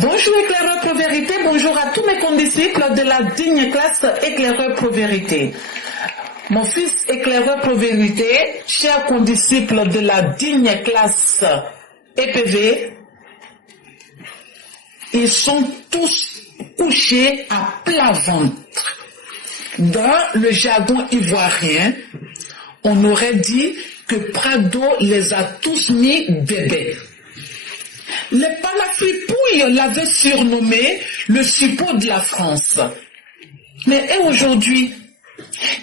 Bonjour éclaireur pro vérité, bonjour à tous mes condisciples de la digne classe éclaireur pro vérité. Mon fils éclaireur pro vérité, chers condisciples de la digne classe EPV, ils sont tous couchés à plat ventre. Dans le jargon ivoirien, on aurait dit que Prado les a tous mis bébés. Les palafripouilles l'avaient surnommé le suppôt de la France. Mais et aujourd'hui,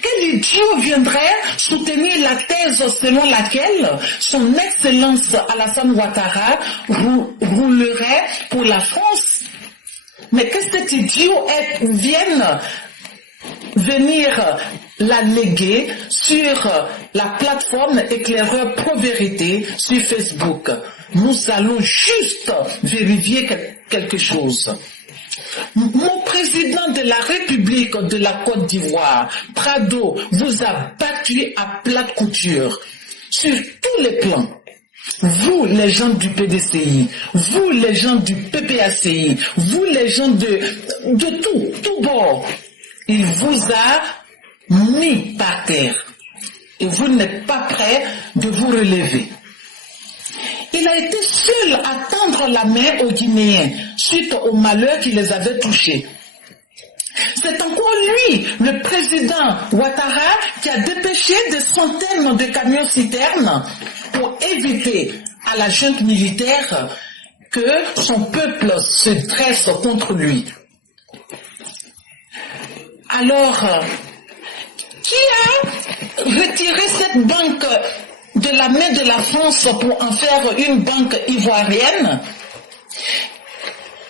quel idiot viendrait soutenir la thèse selon laquelle son Excellence Alassane Ouattara roulerait pour la France? Mais que cet idiot vienne venir la léguer sur la plateforme éclaireur pro vérité sur Facebook. Nous allons juste vérifier quelque chose. Mon président de la République de la Côte d'Ivoire, Prado, vous a battu à plate couture sur tous les plans. Vous, les gens du PDCI, vous, les gens du PPACI, vous, les gens de tout bord, il vous a mis par terre et vous n'êtes pas prêt de vous relever. Il a été seul à tendre la main aux Guinéens suite au malheur qui les avait touchés. C'est encore lui, le président Ouattara, qui a dépêché des centaines de camions-citernes pour éviter à la junte militaire que son peuple se dresse contre lui. Alors, qui a retiré cette banque de la main de la France pour en faire une banque ivoirienne?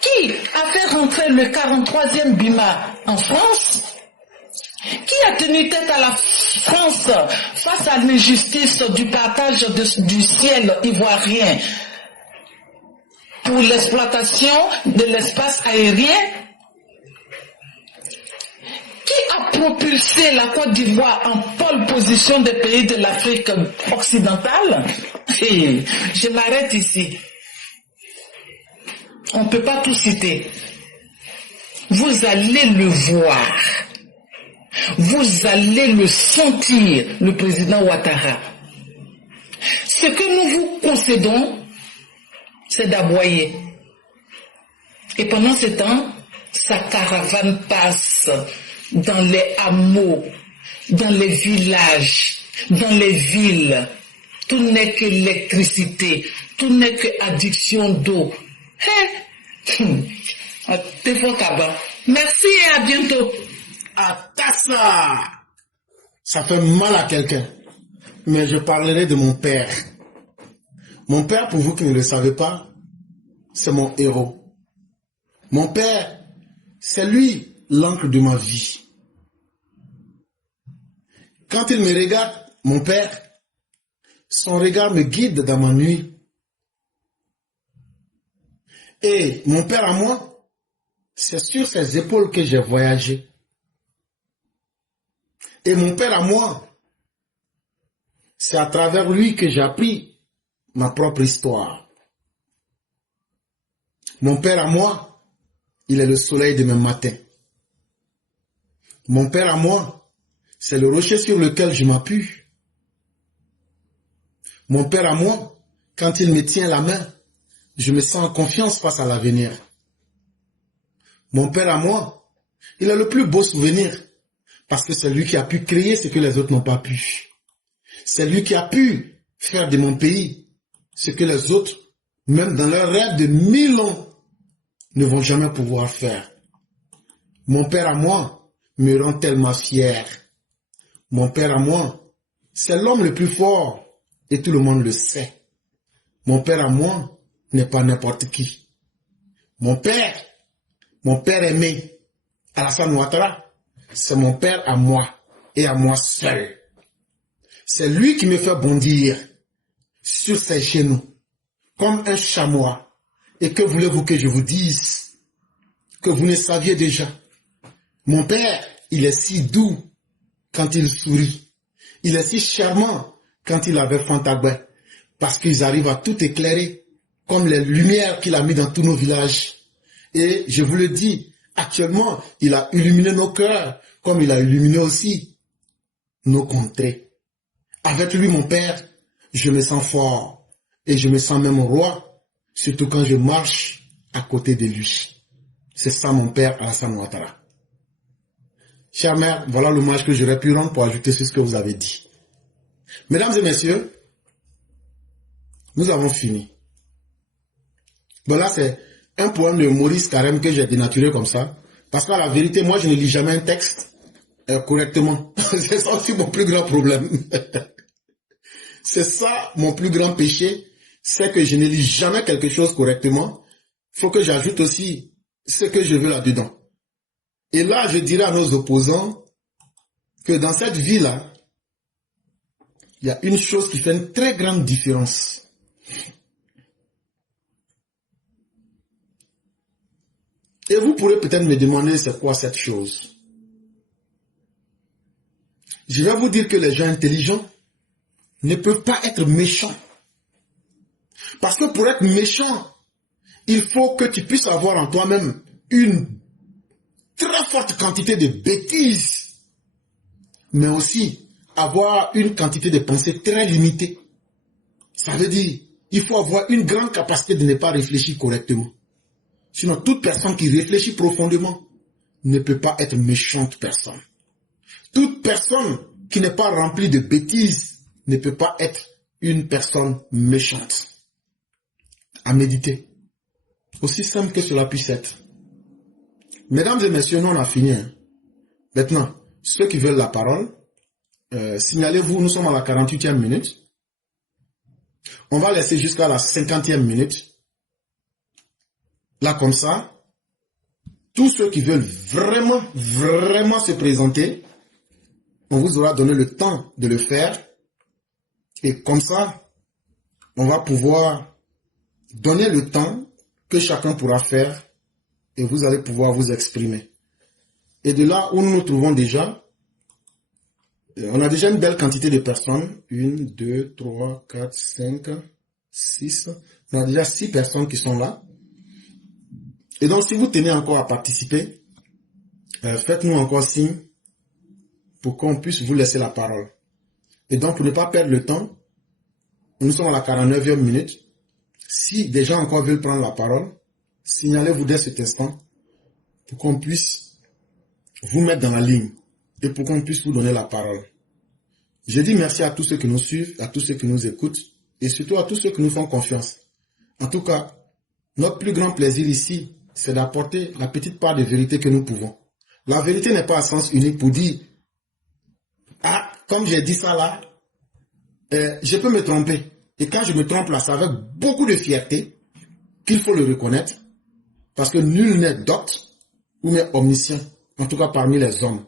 Qui a fait rentrer le 43e BIMA en France? Qui a tenu tête à la France face à l'injustice du partage du ciel ivoirien pour l'exploitation de l'espace aérien? Qui a propulsé la Côte d'Ivoire en pole position des pays de l'Afrique occidentale? Et je m'arrête ici. On ne peut pas tout citer. Vous allez le voir. Vous allez le sentir, le président Ouattara. Ce que nous vous concédons, c'est d'aboyer. Et pendant ce temps, sa caravane passe dans les hameaux, dans les villages, dans les villes. Tout n'est qu'électricité, tout n'est qu'addiction d'eau. Merci et à bientôt. Atassa! Ça fait mal à quelqu'un. Mais je parlerai de mon père. Mon père, pour vous qui ne le savez pas, c'est mon héros. Mon père, c'est lui l'encre de ma vie. Quand il me regarde, mon père, son regard me guide dans ma nuit. Et mon père à moi, c'est sur ses épaules que j'ai voyagé. Et mon père à moi, c'est à travers lui que j'ai appris ma propre histoire. Mon père à moi, il est le soleil de mes matins. Mon père à moi, c'est le rocher sur lequel je m'appuie. Mon père à moi, quand il me tient la main, je me sens en confiance face à l'avenir. Mon père à moi, il a le plus beau souvenir parce que c'est lui qui a pu créer ce que les autres n'ont pas pu. C'est lui qui a pu faire de mon pays ce que les autres, même dans leur rêve de 1000 ans, ne vont jamais pouvoir faire. Mon père à moi me rend tellement fier. Mon père à moi, c'est l'homme le plus fort et tout le monde le sait. Mon père à moi n'est pas n'importe qui. Mon père aimé, Alassane Ouattara, c'est mon père à moi et à moi seul. C'est lui qui me fait bondir sur ses genoux comme un chamois. Et que voulez-vous que je vous dise que vous ne saviez déjà? Mon père, il est si doux quand il sourit. Il est si charmant quand il avait Fantagouin, parce qu'ils arrivent à tout éclairer, comme les lumières qu'il a mis dans tous nos villages. Et je vous le dis, actuellement, il a illuminé nos cœurs, comme il a illuminé aussi nos contrées. Avec lui, mon Père, je me sens fort et je me sens même roi, surtout quand je marche à côté de lui. C'est ça mon Père Alassane Ouattara. Chère mère, voilà l'hommage que j'aurais pu rendre pour ajouter sur ce que vous avez dit. Mesdames et messieurs, nous avons fini. Bon là, c'est un poème de Maurice Carême que j'ai dénaturé comme ça. Parce qu'à la vérité, moi, je ne lis jamais un texte correctement. C'est ça aussi mon plus grand problème. C'est ça mon plus grand péché. C'est que je ne lis jamais quelque chose correctement. Il faut que j'ajoute aussi ce que je veux là-dedans. Et là, je dirais à nos opposants que dans cette vie-là, il y a une chose qui fait une très grande différence. Et vous pourrez peut-être me demander c'est quoi cette chose. Je vais vous dire que les gens intelligents ne peuvent pas être méchants. Parce que pour être méchant, il faut que tu puisses avoir en toi-même une très forte quantité de bêtises, mais aussi avoir une quantité de pensée très limitée. Ça veut dire, il faut avoir une grande capacité de ne pas réfléchir correctement. Sinon, toute personne qui réfléchit profondément ne peut pas être méchante personne. Toute personne qui n'est pas remplie de bêtises ne peut pas être une personne méchante. À méditer. Aussi simple que cela puisse être. Mesdames et messieurs, nous on a fini. Maintenant, ceux qui veulent la parole, signalez-vous, nous sommes à la 48e minute. On va laisser jusqu'à la 50e minute. Là, comme ça, tous ceux qui veulent vraiment se présenter, on vous aura donné le temps de le faire. Et comme ça, on va pouvoir donner le temps que chacun pourra faire et vous allez pouvoir vous exprimer. Et de là où nous nous trouvons déjà, on a déjà une belle quantité de personnes. 1, 2, 3, 4, 5, 6. On a déjà 6 personnes qui sont là. Et donc, si vous tenez encore à participer, faites-nous encore signe pour qu'on puisse vous laisser la parole. Et donc, pour ne pas perdre le temps, nous sommes à la 49e minute. Si des gens encore veulent prendre la parole, signalez-vous dès cet instant pour qu'on puisse vous mettre dans la ligne et pour qu'on puisse vous donner la parole. Je dis merci à tous ceux qui nous suivent, à tous ceux qui nous écoutent et surtout à tous ceux qui nous font confiance. En tout cas, notre plus grand plaisir ici, c'est d'apporter la petite part de vérité que nous pouvons. La vérité n'est pas à sens unique pour dire « Ah, comme j'ai dit ça là, je peux me tromper. » Et quand je me trompe là, c'est avec beaucoup de fierté qu'il faut le reconnaître. Parce que nul n'est docte ou même omniscient, en tout cas parmi les hommes.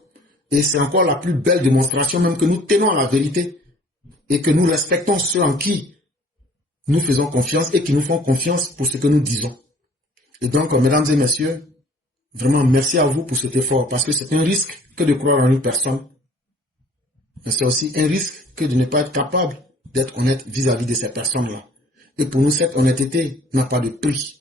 Et c'est encore la plus belle démonstration même que nous tenons à la vérité et que nous respectons ceux en qui nous faisons confiance et qui nous font confiance pour ce que nous disons. Et donc, mesdames et messieurs, vraiment merci à vous pour cet effort parce que c'est un risque que de croire en une personne. Mais c'est aussi un risque que de ne pas être capable d'être honnête vis-à-vis de ces personnes-là. Et pour nous, cette honnêteté n'a pas de prix.